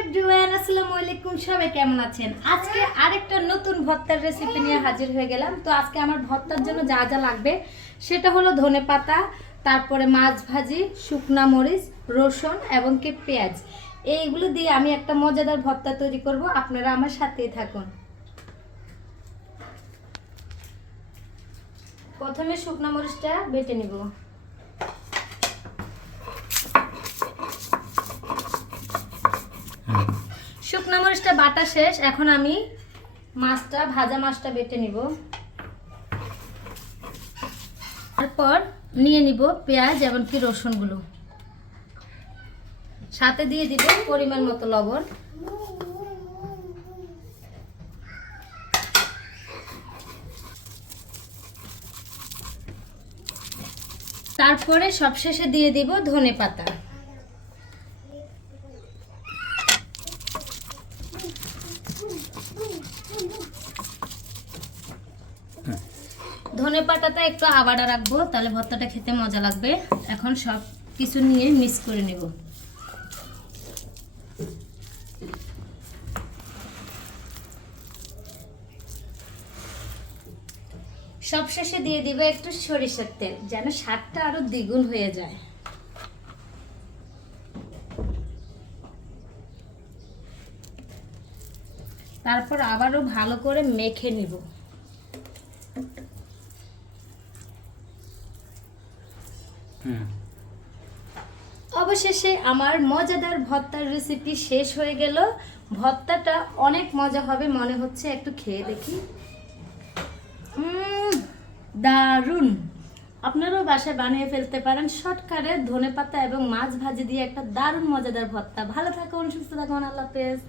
Everyone, আসসালামু আলাইকুম। সবাই কেমন আছেন? আজকে আরেকটা নতুন ভর্তার রেসিপি নিয়ে হাজির হয়ে গেলাম। তো আজকে আমার ভর্তার জন্য যা যা লাগবে সেটা হলো ধনেপাতা, তারপরে মাছ ভাজি, শুকনা মরিচ, রসুন এবং কি পেঁয়াজ। এইগুলো দিয়ে আমি একটা মজাদার ভর্তা তৈরি করব। আপনারা আমার সাথেই থাকুন। প্রথমে শুকনা মরিচটা বেটে নিব। শুকনা মরিচটা বাটা শেষ। এখন আমি ভাজা মাছটা বেটে নিব। তারপর নিয়ে নিব পেঁয়াজ এবং কি রসুনগুলো, সাথে দিয়ে দিব পরিমাণ মতো লবণ। তারপরে সবশেষে দিয়ে দিব ধনেপাতা। ধনেপাতাটা একটু আবাড়া রাখবো, তাহলে ভর্তাটা খেতে মজা লাগবে। এখন সব কিছু নিয়ে মিক্স করে নেব। সবশেষে দিয়ে দিব একটু সরিষার তেল, যেন স্বাদটা আরো দ্বিগুণ হয়ে যায়। তারপর আবারও ভালো করে মেখে নিব। অবশেষে আমার মজাদার ভর্তার রেসিপি শেষ হয়ে গেল। ভর্তাটা অনেক মজা হবে মনে হচ্ছে, একটু খেয়ে দেখি। দারুণ! আপনারাও বাসায় বানিয়ে ফেলতে পারেন শর্টকাটে ধনেপাতা এবং মাছ ভাজি দিয়ে একটা দারুণ মজাদার ভর্তা। ভালো থাকুন, সুস্থ থাকুন, আল্লাহ হাফেজ।